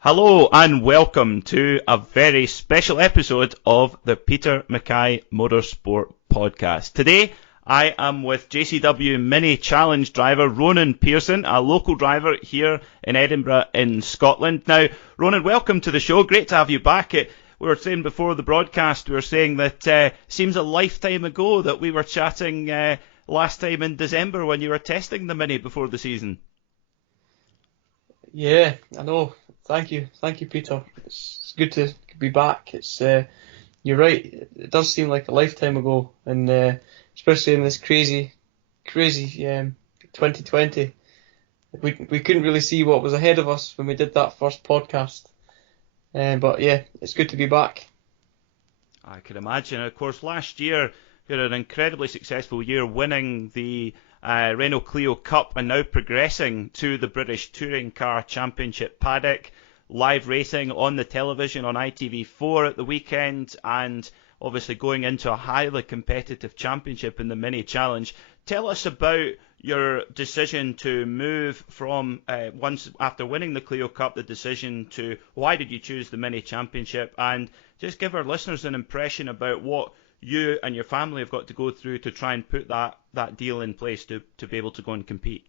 Hello and welcome to a very special episode of the Peter Mackay Motorsport podcast. Today I am with JCW Mini Challenge driver Ronan Pearson, a local driver here in Edinburgh in Scotland. Now, Ronan, welcome to the show. Great to have you back. We were saying before the broadcast, we were saying that it seems a lifetime ago that we were chatting last time in December when you were testing the Mini before the season. Yeah, I know. Thank you, Peter. It's good to be back. You're right. It does seem like a lifetime ago, and especially in this crazy 2020, we couldn't really see what was ahead of us when we did that first podcast. But yeah, it's good to be back. I can imagine. Of course, last year you had an incredibly successful year, winning the Renault Clio Cup and now progressing to the British Touring Car Championship paddock, live racing on the television on ITV4 at the weekend, and obviously going into a highly competitive championship in the Mini Challenge. Tell us about your decision to move from, once after winning the Clio Cup, the decision to why did you choose the Mini Championship, and just give our listeners an impression about what you and your family have got to go through to try and put that deal in place to be able to go and compete.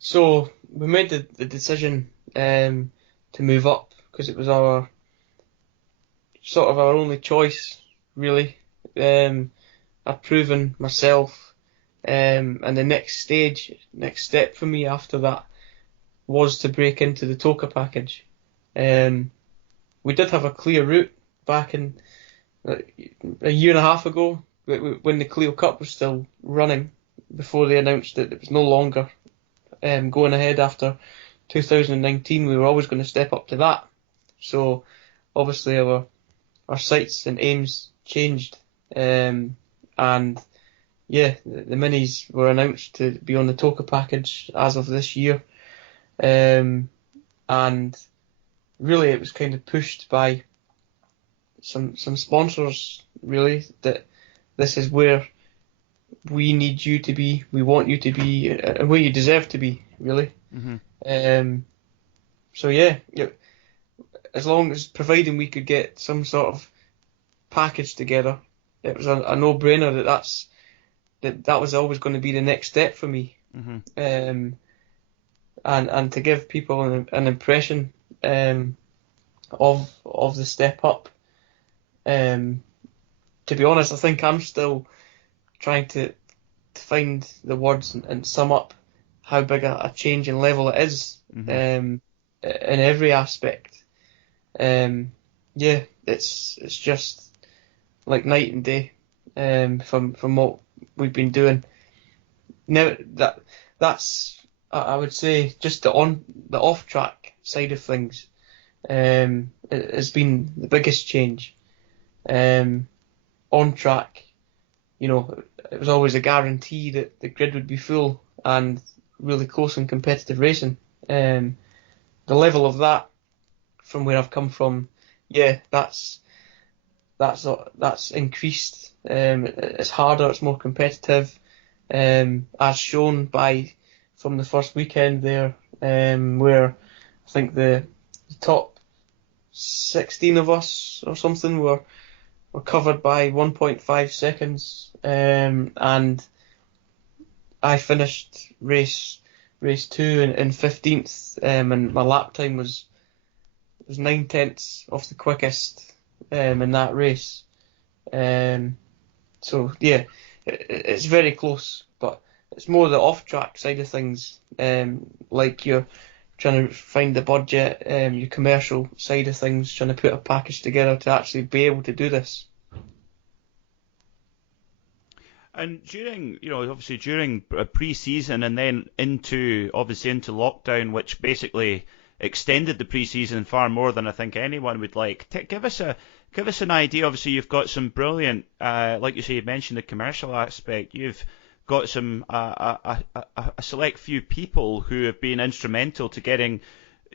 So we made the decision to move up because it was our only choice, really. I'd proven myself, and the next step for me after that was to break into the TOCA package. We did have a clear route back in a year and a half ago when the Clio Cup was still running, before they announced that it was no longer going ahead after 2019. We were always going to step up to that. So obviously our sights and aims changed, and yeah, the Minis were announced to be on the TOCA package as of this year, and really it was kind of pushed by some sponsors, really, that this is where we need you to be, we want you to be, and where you deserve to be, really. Mm-hmm. So yeah, as long as, providing we could get some sort of package together, it was a no-brainer that was always going to be the next step for me. Mm-hmm. And to give people an impression of the step up. To be honest, I think I'm still trying to find the words and sum up how big a change in level it is. Mm-hmm. In every aspect. Yeah, it's just like night and day from what we've been doing. Now that's I would say just the off track side of things has been the biggest change. On track, it was always a guarantee that the grid would be full and really close and competitive racing. The level of that, from where I've come from, yeah, that's increased. It's harder, it's more competitive, as shown from the first weekend there, where I think the top 16 of us or something were covered by 1.5 seconds, and I finished race 2 in 15th, and my lap time was 9/10 off the quickest in that race. So yeah, it's very close, but it's more the off-track side of things, like you're trying to find the budget, your commercial side of things, trying to put a package together to actually be able to do this. And during pre-season and then into lockdown, which basically extended the pre-season far more than I think anyone would like. Give us an idea. Obviously, you've got some brilliant, like you say, you mentioned the commercial aspect. You've got some a select few people who have been instrumental to getting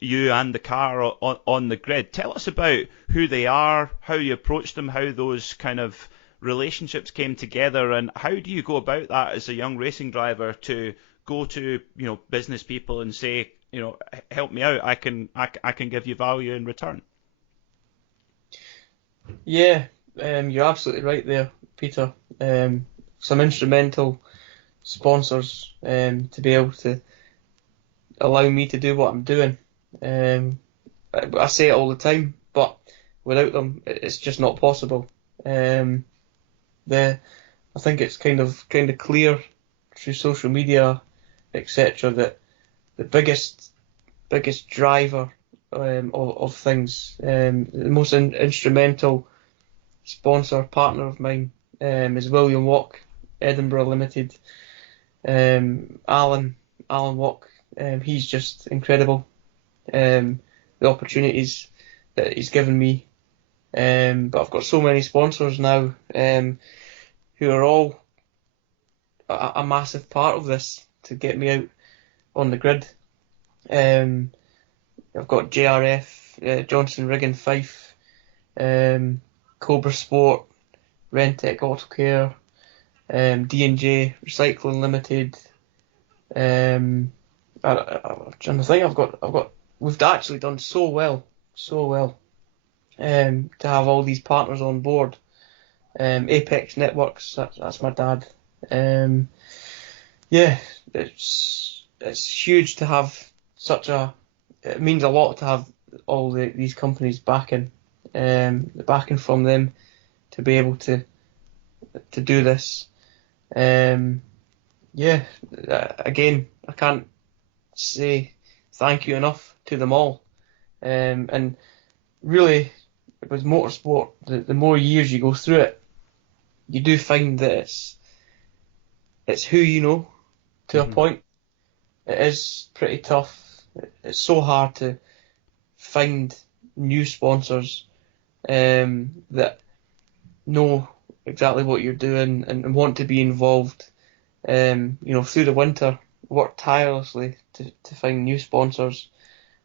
you and the car on the grid. Tell us about who they are, how you approached them, how those kind of relationships came together, and how do you go about that as a young racing driver to go to business people and say, help me out. I can give you value in return. Yeah, you're absolutely right there, Peter. Some instrumental sponsors to be able to allow me to do what I'm doing. I say it all the time, but without them, it's just not possible. I think it's kind of clear through social media, etc., that the biggest driver of things, the most instrumental sponsor partner of mine is William Walk, Edinburgh Limited. Alan Walk, he's just incredible. The opportunities that he's given me, but I've got so many sponsors now who are all a massive part of this to get me out on the grid. I've got JRF, Johnson Rig and Fife, Cobra Sport, Rentec Auto Care, D&J Recycling Limited. I'm trying to think. We've actually done so well, to have all these partners on board. Apex Networks, that's my dad. Yeah, it's huge to have it means a lot to have all these companies backing, the backing from them to be able to do this. Again, I can't say thank you enough to them all. And really, with motorsport, the more years you go through it, you do find that it's who you know to a point. It is pretty tough. It's so hard to find new sponsors that know exactly what you're doing and want to be involved. Through the winter, work tirelessly to find new sponsors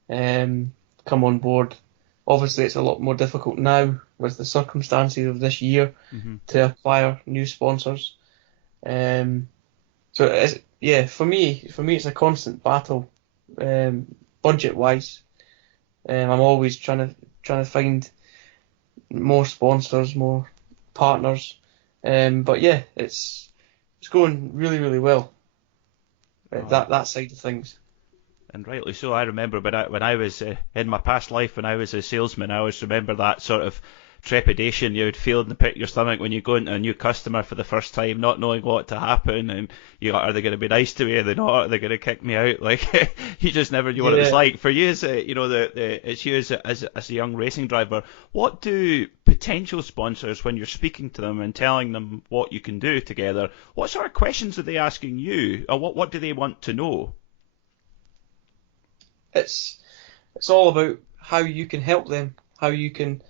come on board. Obviously, it's a lot more difficult now with the circumstances of this year to acquire new sponsors. So for me, it's a constant battle. Budget wise, I'm always trying to find more sponsors, more partners. But yeah, it's going really, really well. That side of things. And rightly so. I remember when I was in my past life, when I was a salesman, I always remember that sort of trepidation you would feel in the pit of your stomach when you go into a new customer for the first time, not knowing what to happen, and are they going to be nice to me? Are they not? Are they going to kick me out? Like you just never knew what it was like. For you, it's you as a young racing driver. What do potential sponsors, when you're speaking to them and telling them what you can do together, what sort of questions are they asking you, or what do they want to know? It's all about how you can help them, how you can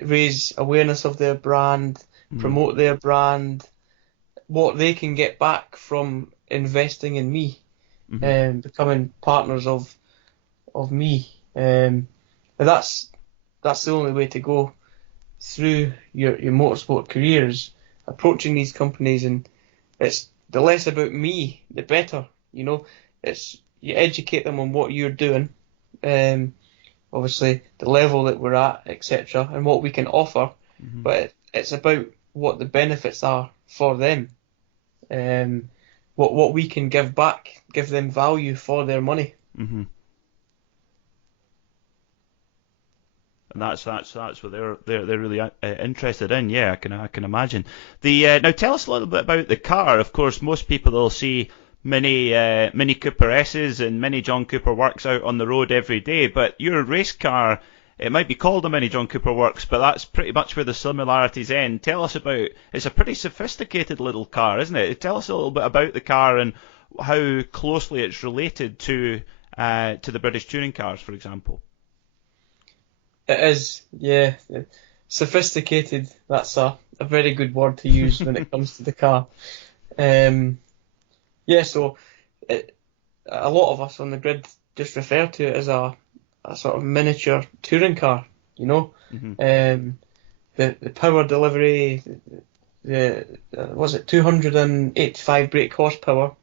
raise awareness of their brand, promote their brand, what they can get back from investing in me, becoming partners of me. That's the only way to go through your motorsport careers, approaching these companies, and it's the less about me, the better. It's you educate them on what you're doing, obviously the level that we're at, etc., and what we can offer. But it's about what the benefits are for them, what we can give back, give them value for their money. And that's what they're really interested in. Yeah, I can imagine. Now tell us a little bit about the car. Of course, most people will see Mini Cooper S's and Mini John Cooper Works out on the road every day, but your race car, it might be called a Mini John Cooper Works, but that's pretty much where the similarities end. Tell us about, it's a pretty sophisticated little car, isn't it? Tell us a little bit about the car and how closely it's related to the British touring cars, for example. It is, yeah. Sophisticated, that's a very good word to use when it comes to the car. So a lot of us on the grid just refer to it as a sort of miniature touring car, The power delivery, the 285 brake horsepower,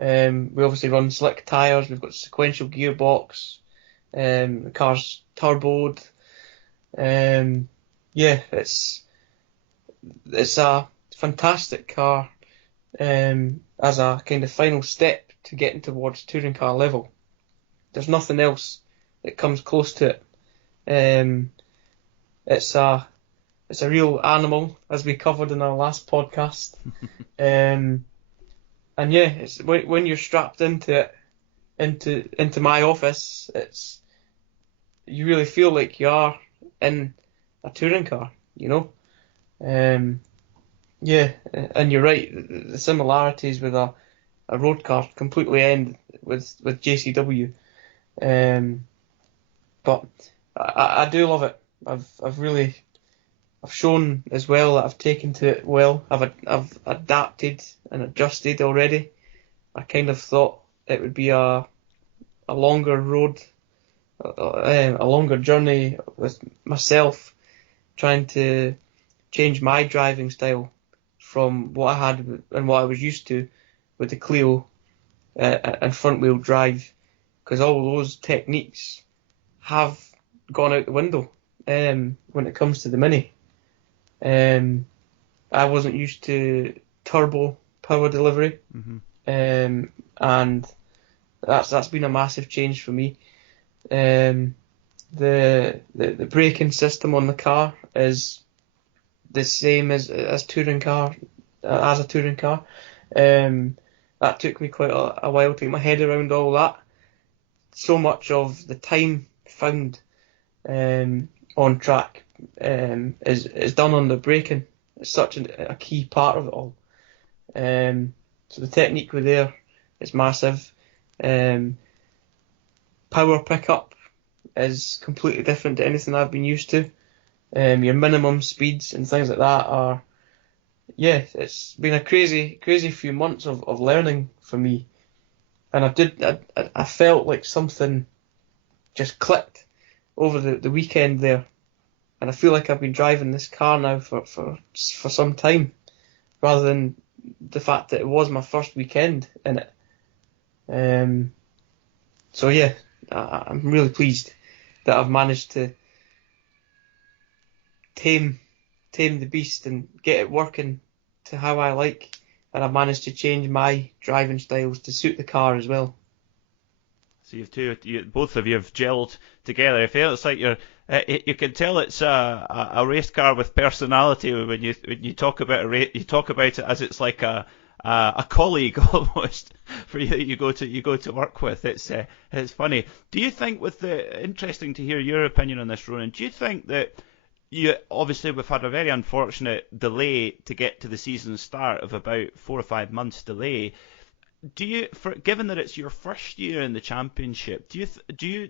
We obviously run slick tyres. We've got sequential gearbox. The car's turboed. Yeah, it's a fantastic car as a kind of final step to getting towards touring car level. There's nothing else that comes close to it. It's a real animal, as we covered in our last podcast. And yeah, it's when you're strapped into it, into my office, you really feel like you are in a touring car, you know. Yeah, and you're right. The similarities with a road car completely end with JCW. But I do love it. I've shown as well that I've taken to it well. I've adapted and adjusted already. I kind of thought it would be a longer road, a longer journey with myself, trying to change my driving style from what I had and what I was used to with the Clio and front wheel drive, because all those techniques have gone out the window when it comes to the Mini. I wasn't used to turbo power delivery, and that's been a massive change for me. The braking system on the car is the same as a touring car. That took me quite a while to get my head around all that. So much of the time found on track is done on the braking. It's such a key part of it all. So the technique with there is massive. Power pickup is completely different to anything I've been used to. Your minimum speeds and things like that are, yeah, it's been a crazy few months of learning for me. And I felt like something just clicked over the weekend there. And I feel like I've been driving this car now for some time, rather than the fact that it was my first weekend in it. So yeah, I'm really pleased that I've managed to tame the beast and get it working to how I like, and I've managed to change my driving styles to suit the car as well. So both of you have gelled together. I feel it's like you can tell it's a race car with personality when you talk about you talk about it as it's like a colleague almost for you that you go to work with. It's funny. Do you think interesting to hear your opinion on this, Ronan? Do you think that obviously we've had a very unfortunate delay to get to the season start of about 4 or 5 months delay? Given that it's your first year in the championship, did you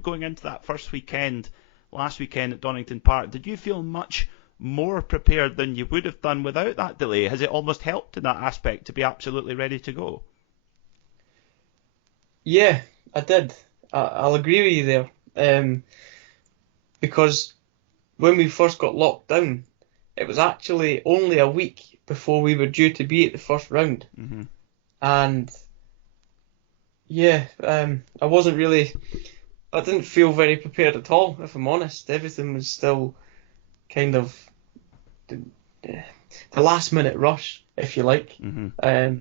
going into that first weekend, last weekend at Donington Park, did you feel much more prepared than you would have done without that delay? Has it almost helped in that aspect to be absolutely ready to go? Yeah, I did. I'll agree with you there. Because when we first got locked down, it was actually only a week before we were due to be at the first round. Mm-hmm. And yeah, I didn't feel very prepared at all, if I'm honest. Everything was still kind of the last minute rush, if you like. Mm-hmm.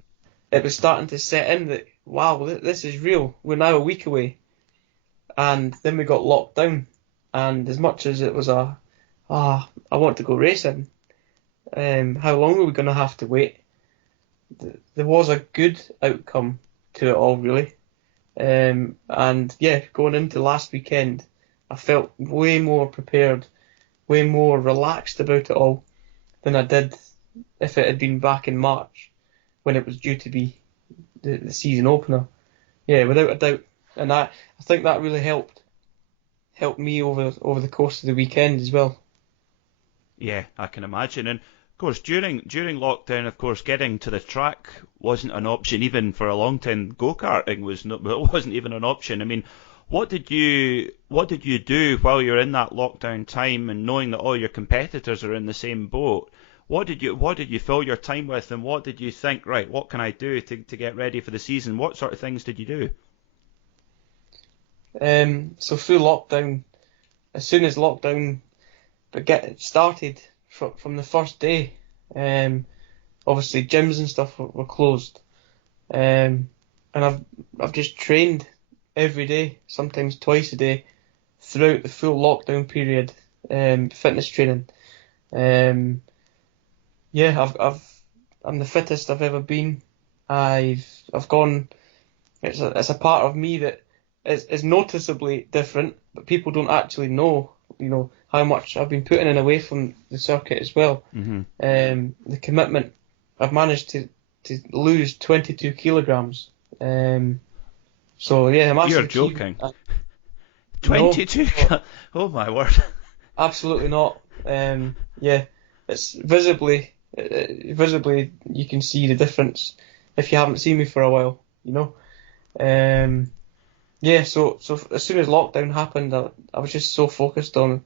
It was starting to set in that, wow, this is real. We're now a week away. And then we got locked down. And as much as it was I want to go racing, how long are we going to have to wait? There was a good outcome to it all, really. And yeah, going into last weekend, I felt way more prepared, way more relaxed about it all than I did if it had been back in March when it was due to be the season opener. Yeah, without a doubt. And I think that really helped me over the course of the weekend as well. Yeah, I can imagine. And of course, during lockdown, of course, getting to the track wasn't an option. Even for a long time, go-karting wasn't even an option. I mean, what did you do while you're in that lockdown time and knowing that all your competitors are in the same boat? what did you fill your time with, and what did you think? Right, what can I do to get ready for the season? What sort of things did you do? So through lockdown, as soon as lockdown started from the first day, obviously gyms and stuff were closed, and I've just trained every day, sometimes twice a day, throughout the full lockdown period, fitness training. I'm the fittest I've ever been. I've gone. It's a part of me that is noticeably different, but people don't actually know, how much I've been putting in away from the circuit as well. Mm-hmm. The commitment. I've managed to lose 22 kilograms. So yeah, a massive You're achievement. joking. 22? No, Oh my word. absolutely not. Yeah, it's visibly you can see the difference if you haven't seen me for a while, Yeah, so as soon as lockdown happened, I was just so focused on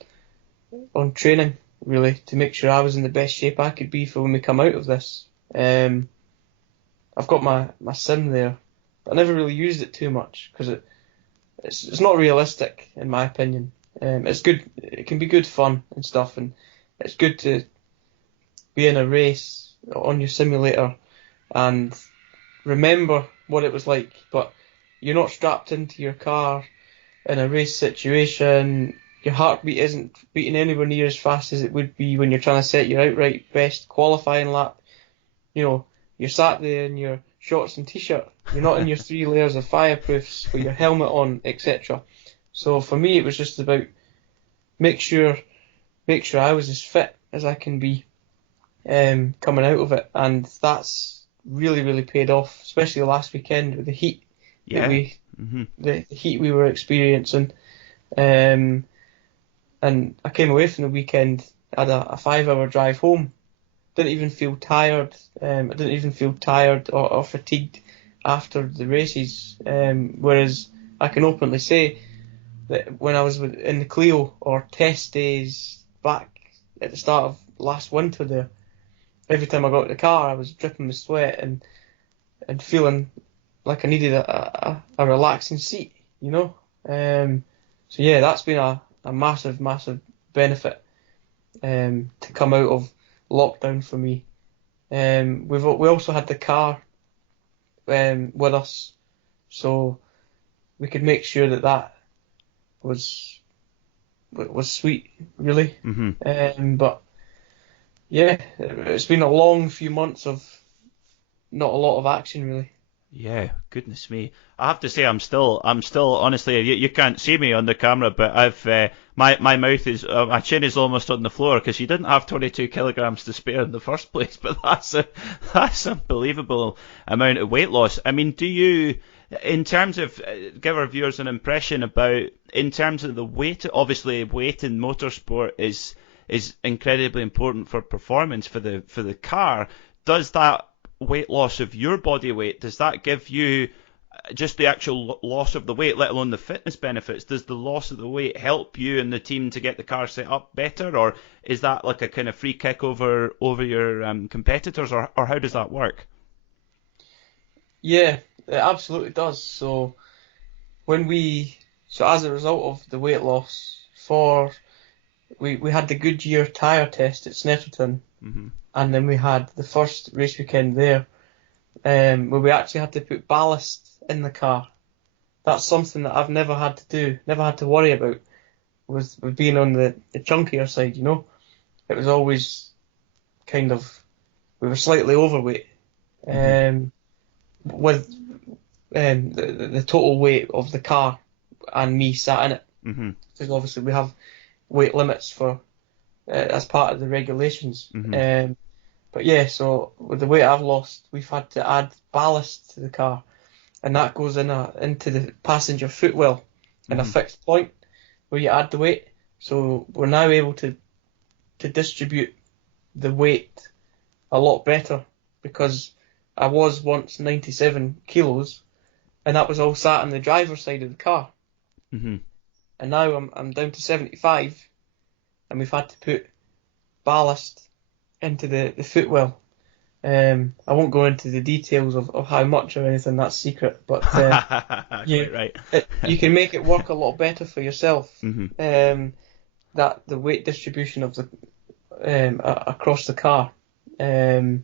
training, really, to make sure I was in the best shape I could be for when we come out of this. I've got my sim there, but I never really used it too much because it's not realistic in my opinion. It's good, it can be good fun and stuff, and it's good to be in a race on your simulator and remember what it was like, but you're not strapped into your car in a race situation. Your heartbeat isn't beating anywhere near as fast as it would be when you're trying to set your outright best qualifying lap. You're sat there in your shorts and t-shirt. You're not in your 3 layers of fireproofs with your helmet on, etc. So for me, it was just about make sure I was as fit as I can be coming out of it, and that's really, really paid off, especially last weekend with the heat. Yeah. The heat we were experiencing. And I came away from the weekend, had a 5-hour drive home. Didn't even feel tired. I didn't even feel tired or fatigued after the races. Whereas I can openly say that when I was in the Clio or test days back at the start of last winter there, every time I got in the car I was dripping with sweat and feeling like I needed a relaxing seat, So yeah, that's been a massive, massive benefit to come out of lockdown for me. We also had the car with us, so we could make sure that was sweet, really. Mm-hmm. But yeah, it's been a long few months of not a lot of action, really. Yeah, goodness me. I have to say, I'm still honestly, you can't see me on the camera, but I've my mouth is my chin is almost on the floor because you didn't have 22 kilograms to spare in the first place. But that's unbelievable amount of weight loss. I mean, do you, in terms of give our viewers an impression about in terms of the weight? Obviously, weight in motorsport is incredibly important for performance for the car. Does that weight loss of your body weight, does that give you just the actual loss of the weight, let alone the fitness benefits? Does the loss of the weight help you and the team to get the car set up better, or is that like a kind of free kick over your competitors, or how does that work? Yeah, it absolutely does. So as a result of the weight loss, we had the Goodyear tyre test at Snetterton. Mm-hmm. And then we had the first race weekend there, where we actually had to put ballast in the car. That's something that I've never had to do, never had to worry about, with being on the chunkier side, It was always kind of, we were slightly overweight, with the total weight of the car and me sat in it. Mm-hmm. Because obviously we have weight limits for as part of the regulations. Mm-hmm. But yeah, so with the weight I've lost, we've had to add ballast to the car, and that goes into the passenger footwell in a fixed point where you add the weight. So we're now able to distribute the weight a lot better, because I was once 97 kilos, and that was all sat on the driver's side of the car. Mm-hmm. And now I'm down to 75, and we've had to put ballast into the footwell. I won't go into the details of how much or anything, that's secret, but Quite right. you can make it work a lot better for yourself. Mm-hmm. That the weight distribution of the across the car, and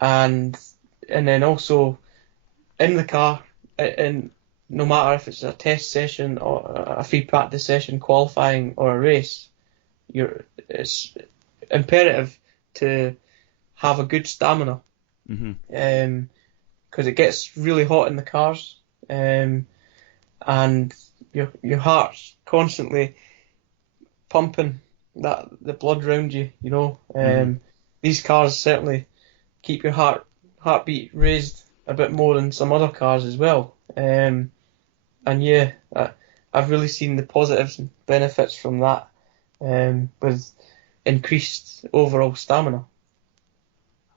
then also in the car, and no matter if it's a test session or a free practice session, qualifying or a race, it's imperative to have a good stamina, because it gets really hot in the cars, and your heart's constantly pumping the blood around you. These cars certainly keep your heartbeat raised a bit more than some other cars as well. And yeah, I've really seen the positives and benefits from that, with increased overall stamina.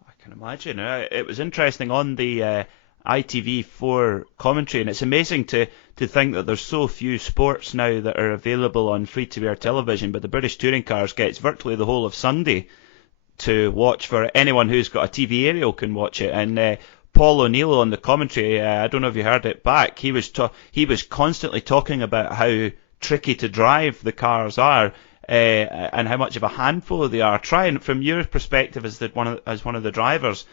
I can imagine. It was interesting on the ITV4 commentary, and it's amazing to think that there's so few sports now that are available on free-to-air television, but the British Touring Cars gets virtually the whole of Sunday to watch. For anyone who's got a TV aerial can watch it. And Paul O'Neill on the commentary, I don't know if you heard it back, he was constantly talking about how tricky to drive the cars are, and how much of a handful they are. Try and, from your perspective as one of the drivers,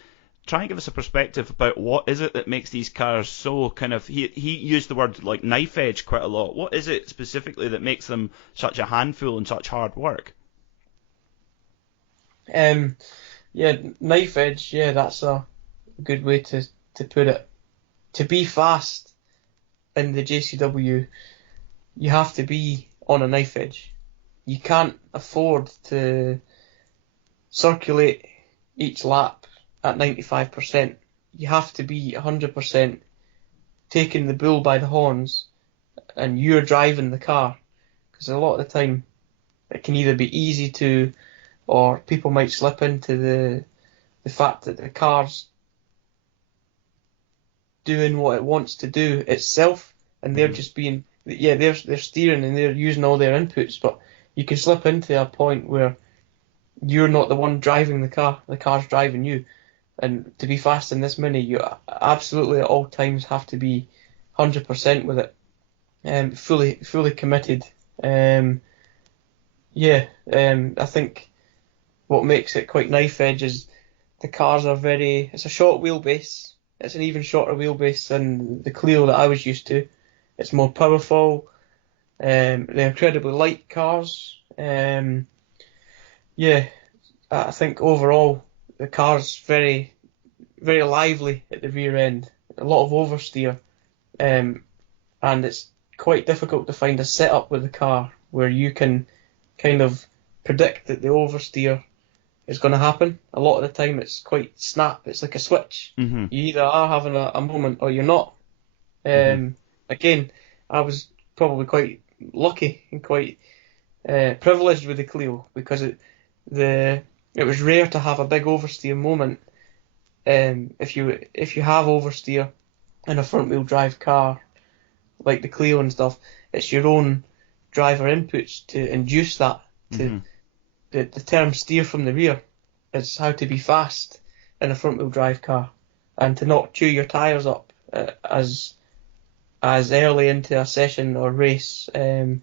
try and give us a perspective about what is it that makes these cars so kind of, he used the word like knife edge quite a lot. What is it specifically that makes them such a handful and such hard work? Yeah, knife edge, yeah, that's a good way to put it. To be fast in the JCW, you have to be on a knife edge. You can't afford to circulate each lap at 95%. You have to be 100% taking the bull by the horns, and you're driving the car. Because a lot of the time, it can either be easy to, or people might slip into the fact that the car's doing what it wants to do itself, and they're just being, they're steering and they're using all their inputs, but you can slip into a point where you're not the one driving the car's driving you. And to be fast in this mini, you absolutely at all times have to be 100% with it, and fully committed. I think what makes it quite knife edge is the cars are it's a short wheelbase. It's an even shorter wheelbase than the Clio that I was used to. It's more powerful. They're incredibly light cars. I think overall the car's very, very lively at the rear end. A lot of oversteer, and it's quite difficult to find a setup with the car where you can kind of predict that the oversteer is going to happen. A lot of the time it's quite snap. It's like a switch. You either are having a moment or you're not. Again, I was probably quite lucky and quite privileged with the Clio, because it was rare to have a big oversteer moment. If you have oversteer in a front wheel drive car like the Clio and stuff, it's your own driver inputs to induce that. To the term steer from the rear is how to be fast in a front wheel drive car, and to not chew your tyres up as early into a session or race. It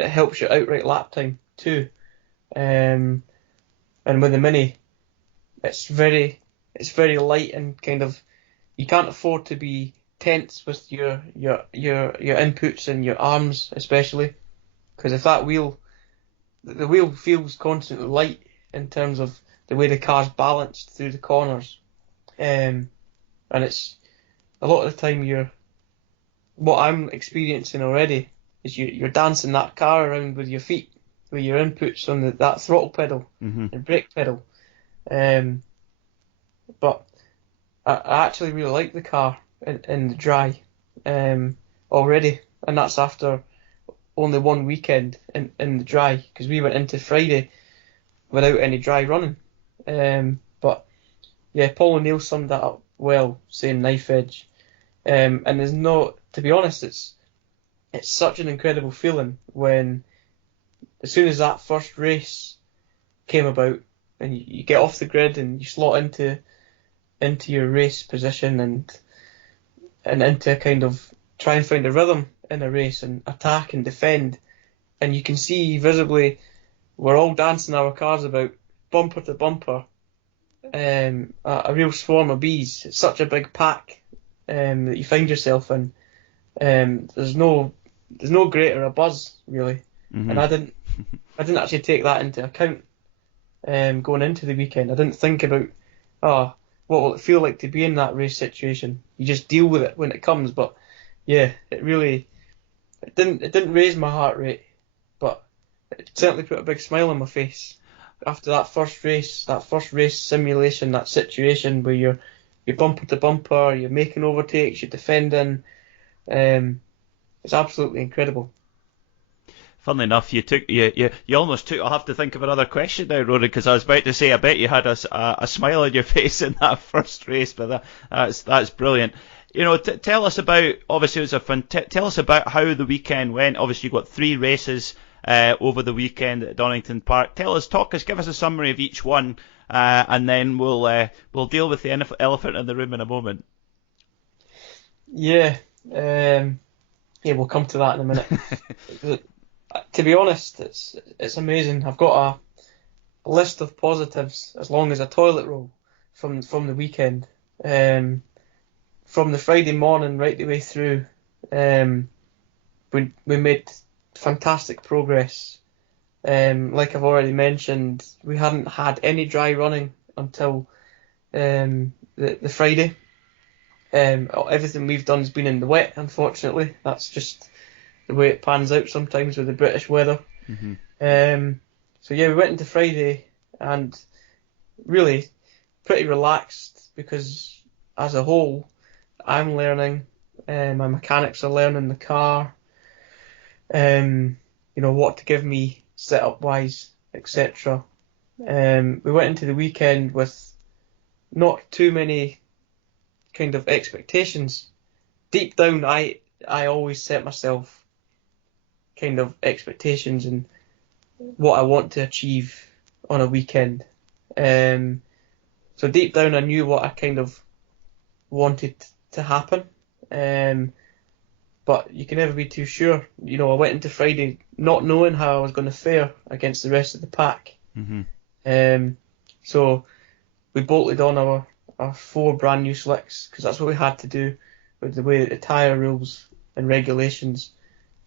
helps your outright lap time too. And with the Mini, it's very light, and kind of, you can't afford to be tense with your inputs and your arms especially, because if the wheel feels constantly light in terms of the way the car's balanced through the corners, and it's a lot of the time what I'm experiencing already is you're dancing that car around with your feet, with your inputs on that throttle pedal and brake pedal. But I actually really like the car in the dry already, and that's after only one weekend in the dry, because we went into Friday without any dry running. But yeah, Paul O'Neill summed that up well, saying knife edge. And there's no, to be honest, it's such an incredible feeling when, as soon as that first race came about, and you get off the grid and you slot into your race position and into a kind of try and find a rhythm in a race and attack and defend. And you can see visibly we're all dancing our cars about bumper to bumper, a real swarm of bees. It's such a big pack that you find yourself in. There's no greater a buzz really, and I didn't actually take that into account going into the weekend. I didn't think about what will it feel like to be in that race situation. You just deal with it when it comes. But yeah, it didn't raise my heart rate, but it certainly put a big smile on my face after that first race simulation, that situation where you're bumper to bumper, you're making overtakes, you're defending. It's absolutely incredible. Funnily enough, you almost took. I'll have to think of another question now, Ronan, because I was about to say I bet you had a smile on your face in that first race, but that's brilliant. Tell us about. Obviously, it was tell us about how the weekend went. Obviously, you got 3 races over the weekend at Donington Park. Give us a summary of each one, and then we'll deal with the elephant in the room in a moment. Yeah, we'll come to that in a minute. To be honest, it's amazing. I've got a list of positives as long as a toilet roll from the weekend. From the Friday morning right the way through, we made fantastic progress. Like I've already mentioned, we hadn't had any dry running until the Friday. Everything we've done has been in the wet, unfortunately. That's just the way it pans out sometimes with the British weather. Mm-hmm. So yeah, we went into Friday and really pretty relaxed because as a whole, I'm learning, my mechanics are learning the car, what to give me setup wise, etc. We went into the weekend with not too many kind of expectations. Deep down, I always set myself kind of expectations and what I want to achieve on a weekend. So deep down, I knew what I kind of wanted to happen. But you can never be too sure. I went into Friday not knowing how I was going to fare against the rest of the pack. Mm-hmm. So we bolted on our 4 brand new slicks because that's what we had to do with the way the tyre rules and regulations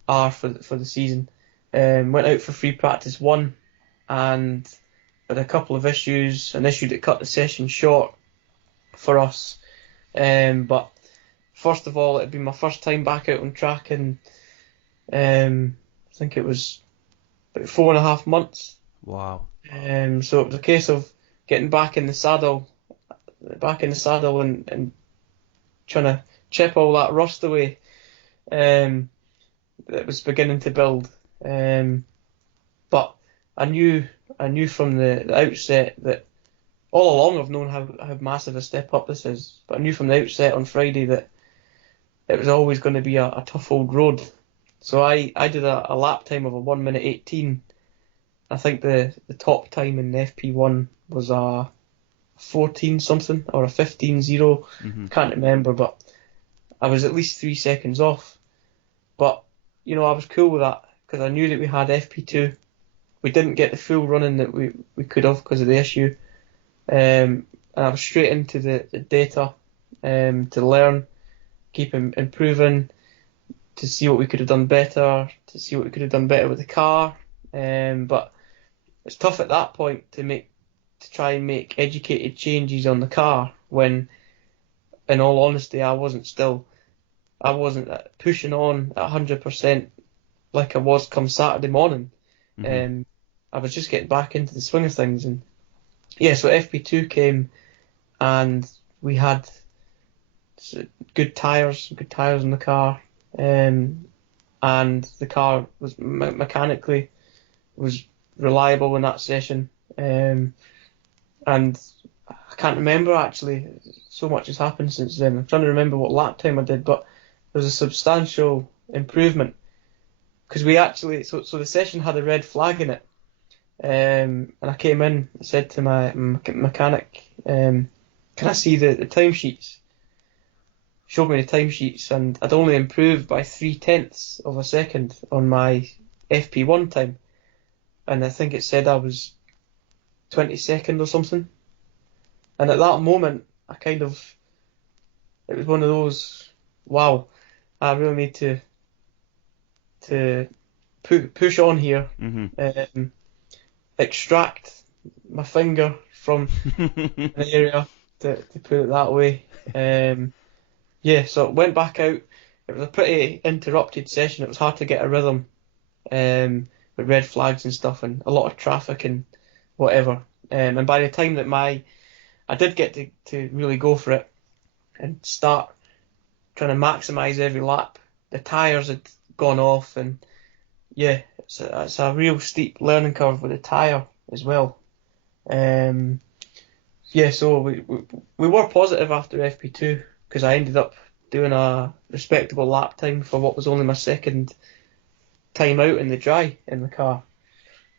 are for the season. Went out for free practice 1 and had a couple of issues, an issue that cut the session short for us. But first of all, it'd been my first time back out on track in I think it was about 4.5 months. Wow. So it was a case of getting back in the saddle and trying to chip all that rust away that was beginning to build. But I knew from the outset that all along I've known how massive a step up this is, but I knew from the outset on Friday that it was always going to be a tough old road. So I did a lap time of a 1:18. I think the top time in the FP1 was a 14 something or a 15.0. Mm-hmm. Can't remember, but I was at least 3 seconds off. But I was cool with that because I knew that we had FP2. We didn't get the full running that we could have because of the issue. And I was straight into the data to learn, keep improving, to see what we could have done better, to see what we could have done better with the car. But it's tough at that point to try and make educated changes on the car when, in all honesty, I wasn't pushing on at 100% like I was come Saturday morning. Mm-hmm. I was just getting back into the swing of things, and so FP2 came, and we had good tyres in the car, and the car was mechanically was reliable in that session, and I can't remember actually. So much has happened since then. I'm trying to remember what lap time I did, but there was a substantial improvement because we actually so the session had a red flag in it, and I came in, I said to my mechanic, can I see the timesheets? Showed me the timesheets, and I'd only improved by 0.3 of a second on my FP1 time, and I think it said I was 22nd or something. And at that moment, it was one of those, wow, I really need to push on here, extract my finger from an area, to put it that way. So it went back out. It was a pretty interrupted session. It was hard to get a rhythm, with red flags and stuff, and a lot of traffic and whatever. And by the time that I did get to really go for it and start trying to maximise every lap, the tyres had gone off, and it's a real steep learning curve with the tyre as well. So we were positive after FP2, because I ended up doing a respectable lap time for what was only my second time out in the dry in the car,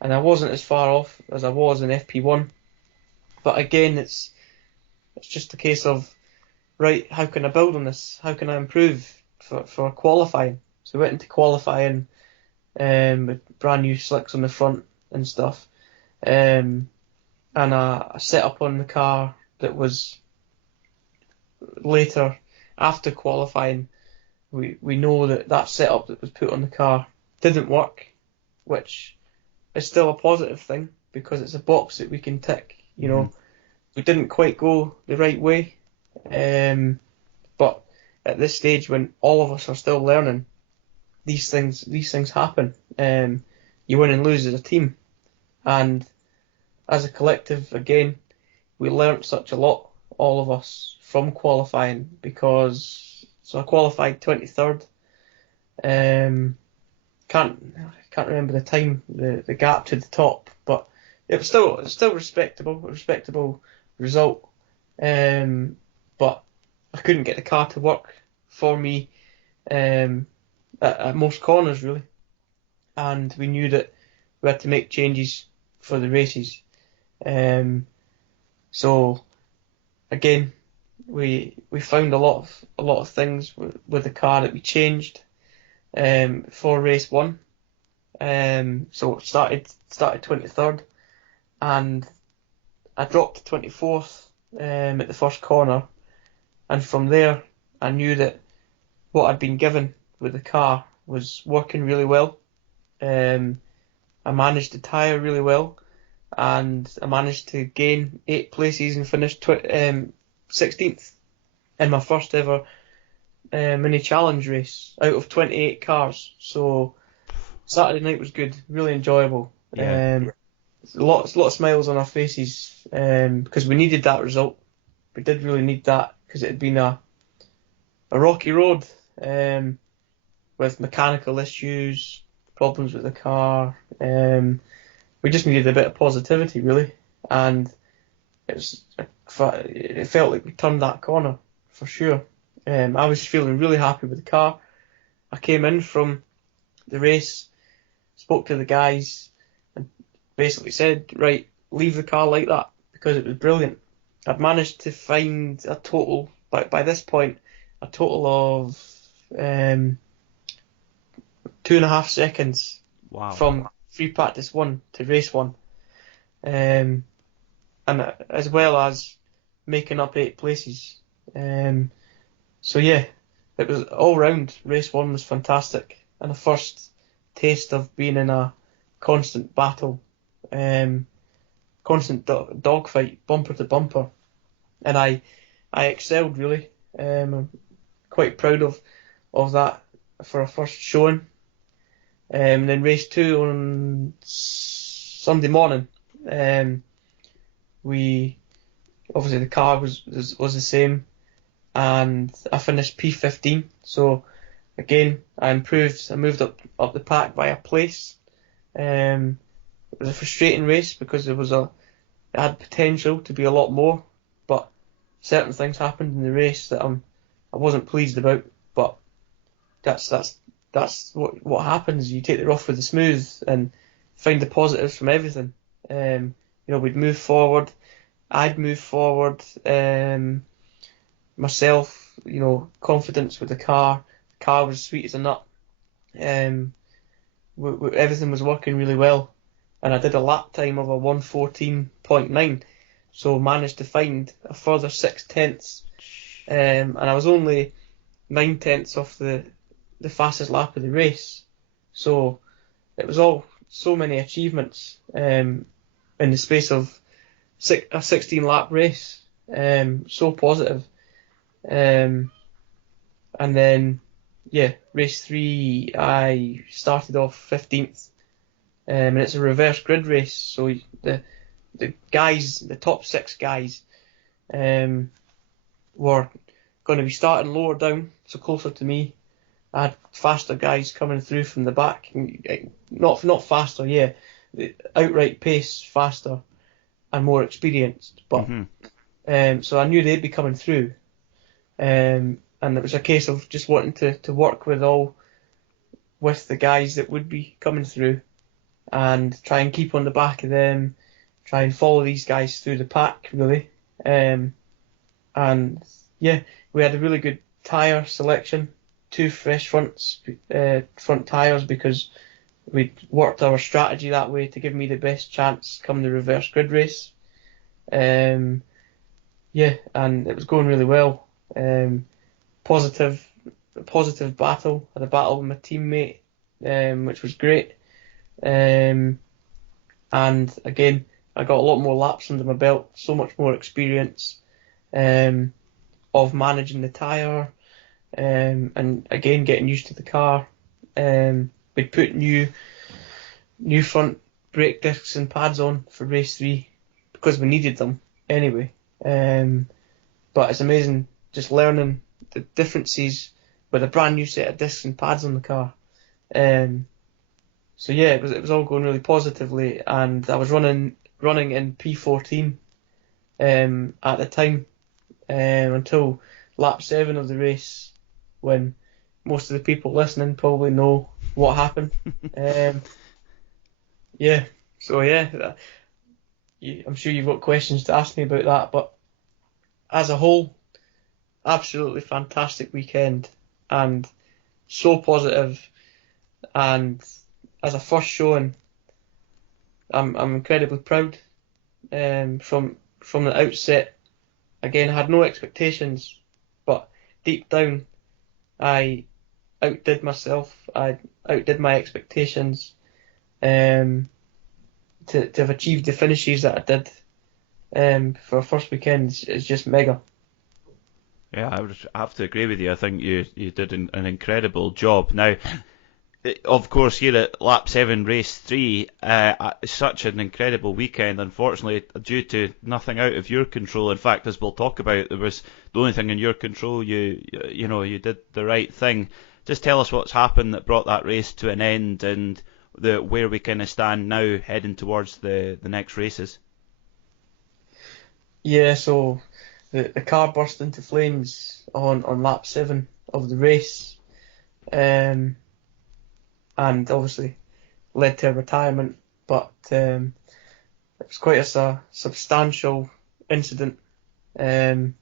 and I wasn't as far off as I was in FP1. But again, it's just a case of, right, how can I build on this? How can I improve for qualifying? So we went into qualifying with brand new slicks on the front and stuff, and a setup on the car that was later, after qualifying, we know that setup that was put on the car didn't work, which is still a positive thing, because it's a box that we can tick. We didn't quite go the right way, but at this stage, when all of us are still learning, these things happen. You win and lose as a team, and as a collective, again, we learnt such a lot, all of us, from qualifying, because I qualified 23rd. Can't remember the time, the gap to the top, but it was still respectable result. But I couldn't get the car to work for me at most corners, really, and we knew that we had to make changes for the races. So again, we found a lot of things with the car that we changed for race 1. So it started 23rd, and I dropped to 24th at the first corner, and from there I knew that what I'd been given with the car was working really well. I managed the tyre really well, and I managed to gain 8 places and finish 16th in my first ever mini challenge race out of 28 cars. So Saturday night was good, really enjoyable. A lot of smiles on our faces, because we needed that result. We did really need that, because it had been a rocky road, with mechanical issues, problems with the car. We just needed a bit of positivity, really, and it felt like we turned that corner for sure. I was feeling really happy with the car. I came in from the race, spoke to the guys, and basically said, right, leave the car like that, because it was brilliant. I'd managed to find a total, by this point, a total of 2.5 seconds. Wow. From free practice 1 to race 1, and as well as making up 8 places. So it was all round. Race 1 was fantastic, and a first taste of being in a constant battle, constant dogfight, bumper to bumper, and I excelled, really. I'm quite proud of that for a first showing. Then race 2 on Sunday morning, obviously the car was the same, and I finished P15. So again, I improved. I moved up the pack by a place. It was a frustrating race, because it had potential to be a lot more, but certain things happened in the race that I wasn't pleased about. But that's what happens. You take the rough with the smooth and find the positives from everything. We'd move forward. I'd move forward. Myself, confidence with the car. The car was sweet as a nut. Everything was working really well, and I did a lap time of a 1:14.9, so managed to find a further 6/10, and I was only 9/10 off the fastest lap of the race. So it was all so many achievements in the space of a 16 lap race. So positive. And then, race 3, I started off 15th, and it's a reverse grid race. So the guys, the top 6 guys, were going to be starting lower down, so closer to me. I had faster guys coming through from the back, not faster, the outright pace faster and more experienced, but so I knew they'd be coming through. And it was a case of just wanting to work with the guys that would be coming through and try and keep on the back of them, try and follow these guys through the pack, really. And we had a really good tyre selection, 2 fresh front tyres, because we'd worked our strategy that way to give me the best chance come the reverse grid race. And it was going really well. Positive battle. Had a battle with my teammate, which was great. And again, I got a lot more laps under my belt, so much more experience of managing the tyre, and again getting used to the car. We'd put new front brake discs and pads on for race 3 because we needed them anyway. But it's amazing just learning the differences with a brand new set of discs and pads on the car. It was all going really positively, and I was running in P14 at the time until lap 7 of the race, when most of the people listening probably know what happened. I'm sure you've got questions to ask me about that, but as a whole, absolutely fantastic weekend and so positive. And as a first showing, I'm incredibly proud. From the outset, again, I had no expectations, but deep down, I outdid myself. I outdid my expectations. To have achieved the finishes that I did for a first weekend is just mega. Yeah, I would have to agree with you. I think you did an incredible job. Now, of course, here at lap 7, race 3, such an incredible weekend. Unfortunately, due to nothing out of your control. In fact, as we'll talk about, there was the only thing in your control. You did the right thing. Just tell us what's happened that brought that race to an end, and where we kind of stand now, heading towards the next races. Yeah, so the car burst into flames on lap 7 of the race, and obviously led to a retirement, but it was quite a substantial incident. We've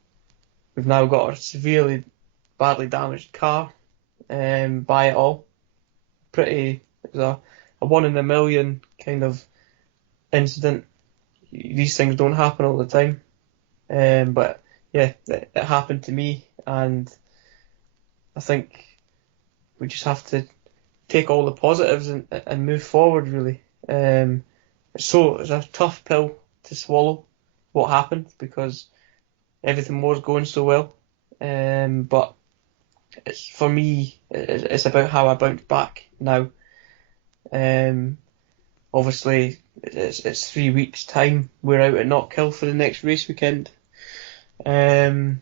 now got a severely badly damaged car by it all. It was a 1 in a million kind of incident. These things don't happen all the time. But yeah, it happened to me, and I think we just have to take all the positives and move forward, really. It's a tough pill to swallow, what happened, because everything was going so well. But for me, it's about how I bounce back now. Obviously, it's 3 weeks' time. We're out at Knockhill for the next race weekend. And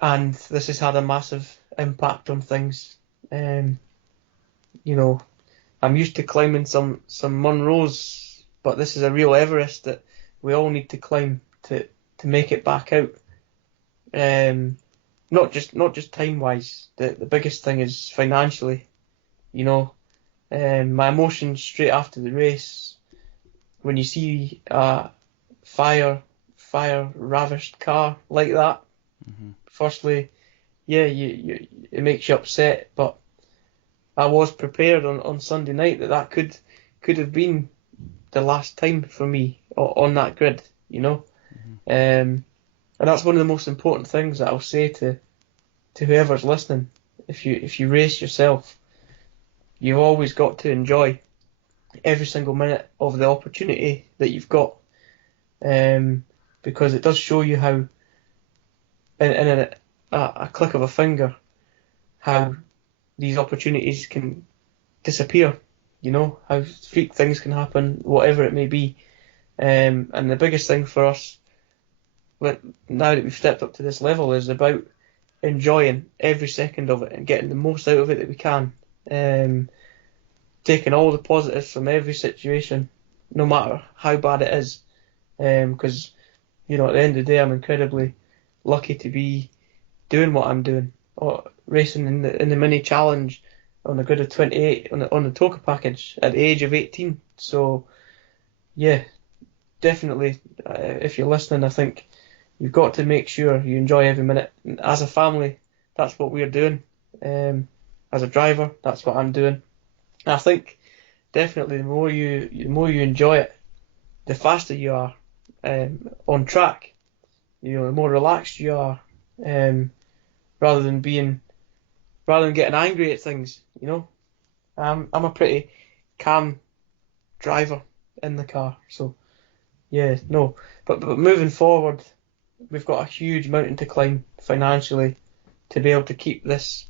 this has had a massive impact on things. I'm used to climbing some Munros, but this is a real Everest that we all need to climb to make it back out. Not just time wise. The biggest thing is financially. My emotions straight after the race when you see a fire ravished car like that, firstly, yeah, it makes you upset. But I was prepared on Sunday night that could have been the last time for me on that grid, you know. And that's one of the most important things that I'll say to whoever's listening. If you race yourself, you've always got to enjoy every single minute of the opportunity that you've got, because it does show you how, in a click of a finger, how these opportunities can disappear. You know, how freak things can happen, whatever it may be. And the biggest thing for us, now that we've stepped up to this level, is about enjoying every second of it and getting the most out of it that we can. Taking all the positives from every situation, no matter how bad it is. Because, you know, at the end of the day, I'm incredibly lucky to be doing what I'm doing, or racing in the mini challenge on a grid of 28 on the Toka package at the age of 18. So, yeah, definitely, if you're listening, I think you've got to make sure you enjoy every minute. As a family, that's what we're doing. As a driver, that's what I'm doing. And I think definitely the more you enjoy it, the faster you are on track. You know, the more relaxed you are, rather than getting angry at things. You know, I'm a pretty calm driver in the car. So yeah, no. But moving forward, we've got a huge mountain to climb financially to be able to keep this,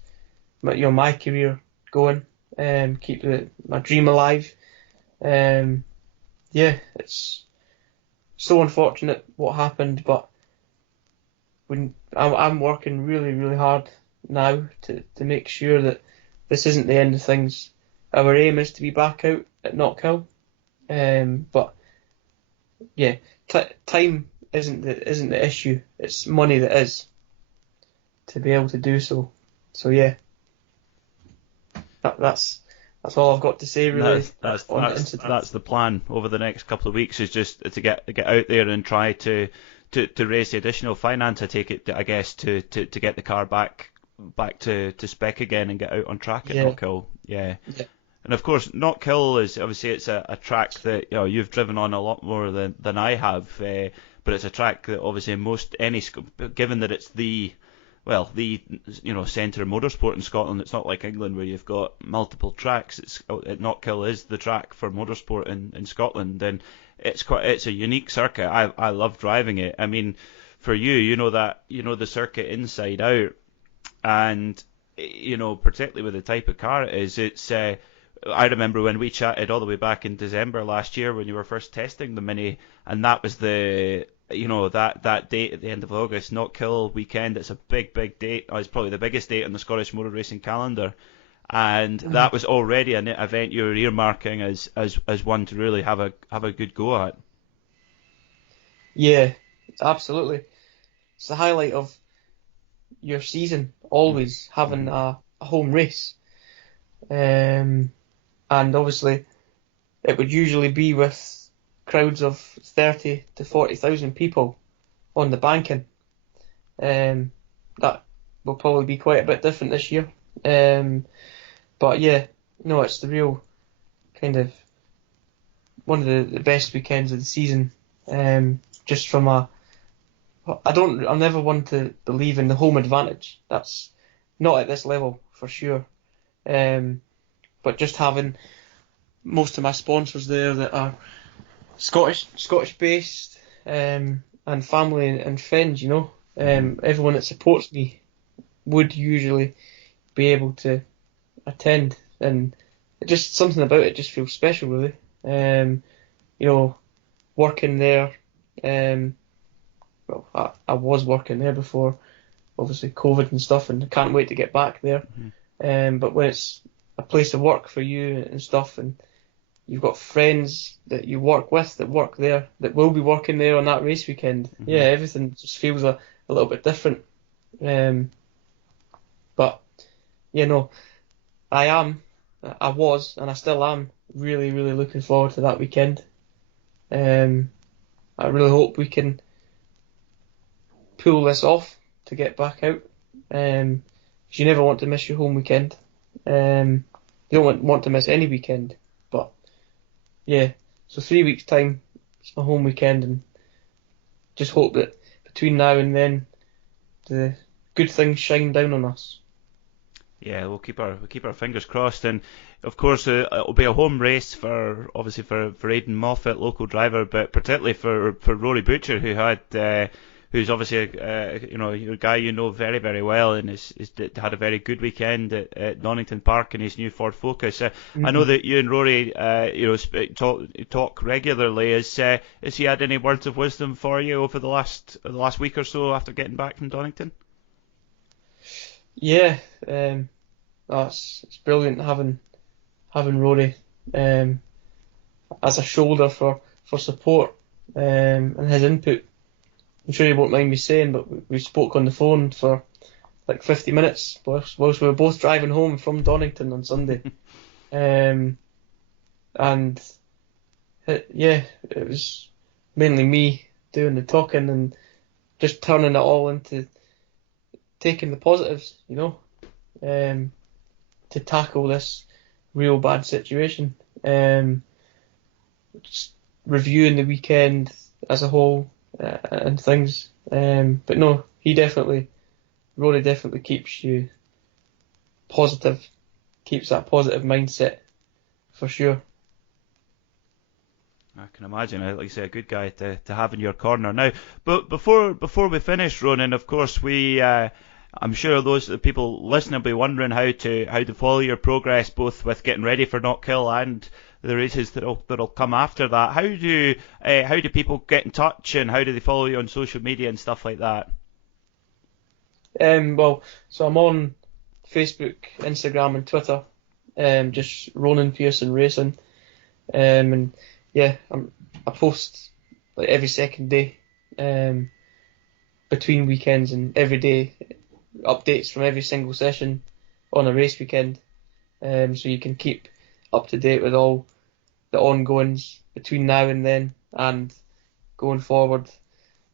you know, my career going, keep my dream alive. Yeah, it's so unfortunate what happened, but I'm working really, really hard now to make sure that this isn't the end of things. Our aim is to be back out at Knockhill, but yeah, time isn't the issue. It's money that is, to be able to do so. So yeah, that's all I've got to say really. That's the plan over the next couple of weeks, is just to get out there and try to raise the additional finance. I take it, I guess, to get the car back to spec again and get out on track at Knockhill. Yeah. And of course, Knockhill is obviously, it's a track that, you know, you've driven on a lot more than I have, but it's a track that obviously given that it's the centre of motorsport in Scotland. It's not like England where you've got multiple tracks. Knockhill is the track for motorsport in Scotland, and it's a unique circuit. I love driving it. I mean, for you know the circuit inside out, and you know, particularly with the type of car it is. It's I remember when we chatted all the way back in December last year when you were first testing the Mini, and that was that date at the end of August, Knockhill weekend. It's a big date. It's probably the biggest date on the Scottish motor racing calendar, and that was already an event you were earmarking as one to really have a good go at. Yeah, absolutely. It's the highlight of your season, always having a home race. And obviously it would usually be with crowds of 30 to 40,000 people on the banking. That will probably be quite a bit different this year. But yeah, no, it's the real kind of one of the best weekends of the season. Just from I'm never one to believe in the home advantage. That's not at this level for sure. But just having most of my sponsors there that are Scottish based, and family and friends, you know, everyone that supports me would usually be able to attend, and just something about it just feels special, really. You know, working there, well, I was working there before, obviously COVID and stuff, and I can't wait to get back there. But when it's a place of work for you and stuff, and you've got friends that you work with that work there, that will be working there on that race weekend. Yeah, everything just feels a little bit different. But you know, I was, and I still am really, really looking forward to that weekend. I really hope we can pull this off to get back out. 'Cause you never want to miss your home weekend. You don't want to miss any weekend. But yeah, so 3 weeks time, it's my home weekend, and just hope that between now and then the good things shine down on us. Yeah, we'll keep our fingers crossed, and of course it'll be a home race for Aidan Moffat, local driver, but particularly for Rory Butcher, who's obviously a guy you know very very well, and has had a very good weekend at Donington Park in his new Ford Focus. I know that you and Rory talk regularly. Has he had any words of wisdom for you over the last week or so after getting back from Donington? Yeah, it's brilliant having Rory as a shoulder for support, and his input. I'm sure you won't mind me saying, but we spoke on the phone for like 50 minutes whilst we were both driving home from Donington on Sunday. And it was mainly me doing the talking and just turning it all into taking the positives, to tackle this real bad situation. Just reviewing the weekend as a whole and things. But no, Rory definitely keeps you positive, keeps that positive mindset for sure. I can imagine, like you say, a good guy to have in your corner. Now, but before we finish, Ronan, of course, I'm sure the people listening will be wondering how to follow your progress, both with getting ready for Knockhill and the races that'll come after that. How do people get in touch, and how do they follow you on social media and stuff like that? Well, so I'm on Facebook, Instagram, and Twitter. Just Ronan Pearson Racing. And yeah, I post like every second day, between weekends, and every day updates from every single session on a race weekend. So you can keep up to date with all the ongoings between now and then, and going forward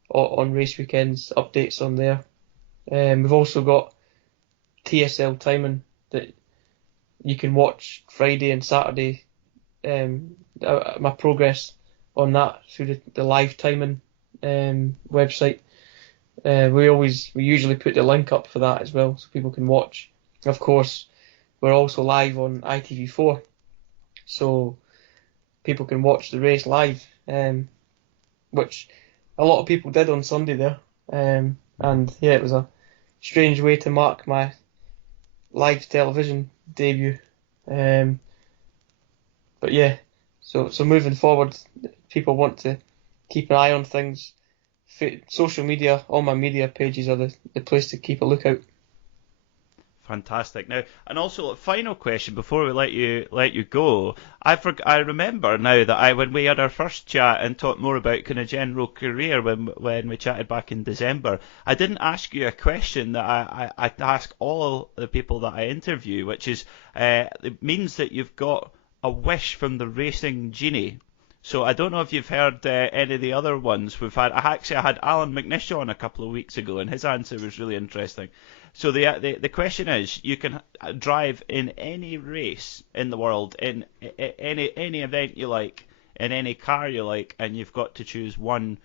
on race weekends, updates on there. We've also got TSL timing that you can watch Friday and Saturday. My progress on that through the live timing website. We usually put the link up for that as well, so people can watch. Of course, we're also live on ITV4, so people can watch the race live, which a lot of people did on Sunday there. And yeah, it was a strange way to mark my live television debut. But yeah, so moving forward, people want to keep an eye on things. Social media, all my media pages are the place to keep a lookout. Fantastic. Now, and also, final question before we let you go. I remember now that when we had our first chat and talked more about kind of general career when we chatted back in December, I didn't ask you a question that I ask all the people that I interview, which is it means that you've got a wish from the racing genie. So I don't know if you've heard any of the other ones we've had. I had Alan McNish on a couple of weeks ago, and his answer was really interesting. So the question is, you can drive in any race in the world, in any event you like, in any car you like, and you've got to choose one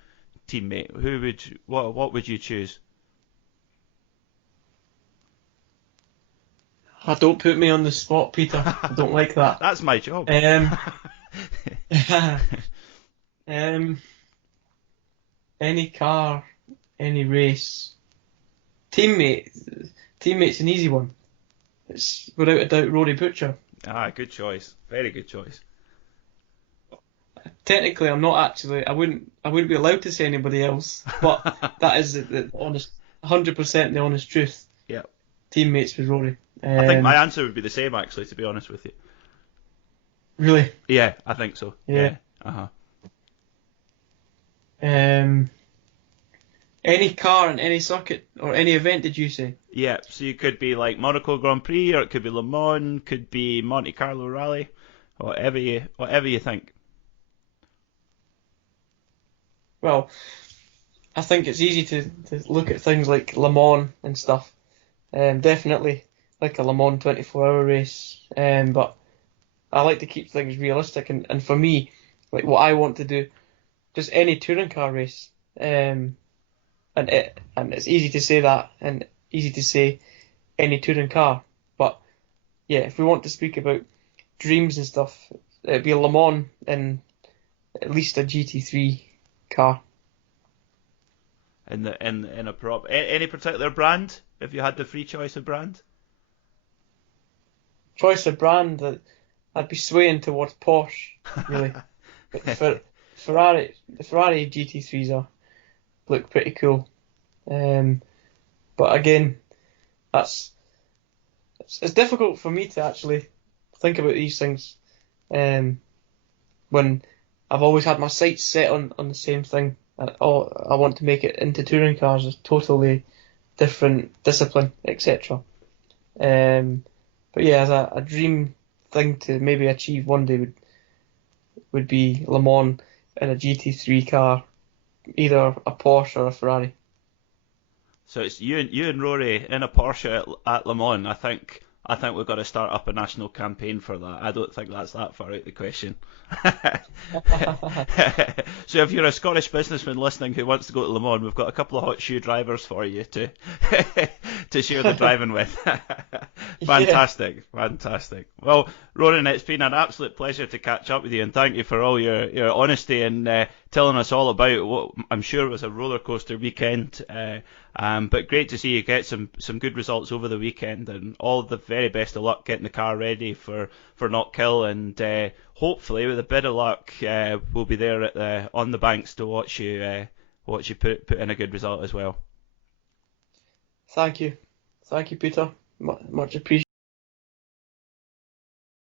teammate. What would you choose? Don't put me on the spot, Peter. I don't like that. That's my job. Any car, any race. Teammate's an easy one. It's without a doubt Rory Butcher. Good choice. Very good choice. Technically, I'm not actually. I wouldn't be allowed to say anybody else. But that is the honest, 100% the honest truth. Yeah. Teammates with Rory. I think my answer would be the same, actually, to be honest with you. Really? Yeah, I think so. Yeah. Any car in any circuit or any event, did you say? Yeah, so you could be like Monaco Grand Prix, or it could be Le Mans, could be Monte Carlo Rally, whatever you think. Well, I think it's easy to look at things like Le Mans and stuff. Definitely like a Le Mans 24-hour race. But I like to keep things realistic. And for me, like what I want to do, just any touring car race. And it's easy to say that and easy to say any touring car. But yeah, if we want to speak about dreams and stuff, it'd be a Le Mans and at least a GT3 car. In a prop, any particular brand? If you had the free choice of brand? Choice of brand, I'd be swaying towards Porsche, really. But the Ferrari GT3s look pretty cool. But again, it's difficult for me to actually think about these things when I've always had my sights set on the same thing. I want to make it into touring cars, a totally different discipline, etc. But yeah, as a dream thing to maybe achieve one day would be Le Mans in a GT3 car, either a Porsche or a Ferrari. So it's you and Rory in a Porsche at Le Mans. I think we've got to start up a national campaign for that. I don't think that's that far out of the question. So if you're a Scottish businessman listening who wants to go to Le Mans, we've got a couple of hot shoe drivers for you to to share the driving with. Fantastic, fantastic. Well, Ronan, it's been an absolute pleasure to catch up with you, and thank you for all your honesty and telling us all about what I'm sure was a roller coaster weekend. But great to see you get some good results over the weekend, and all the very best of luck getting the car ready for Knockhill, and hopefully with a bit of luck we'll be there on the banks to watch you put in a good result as well. Thank you, Peter. Much appreciated.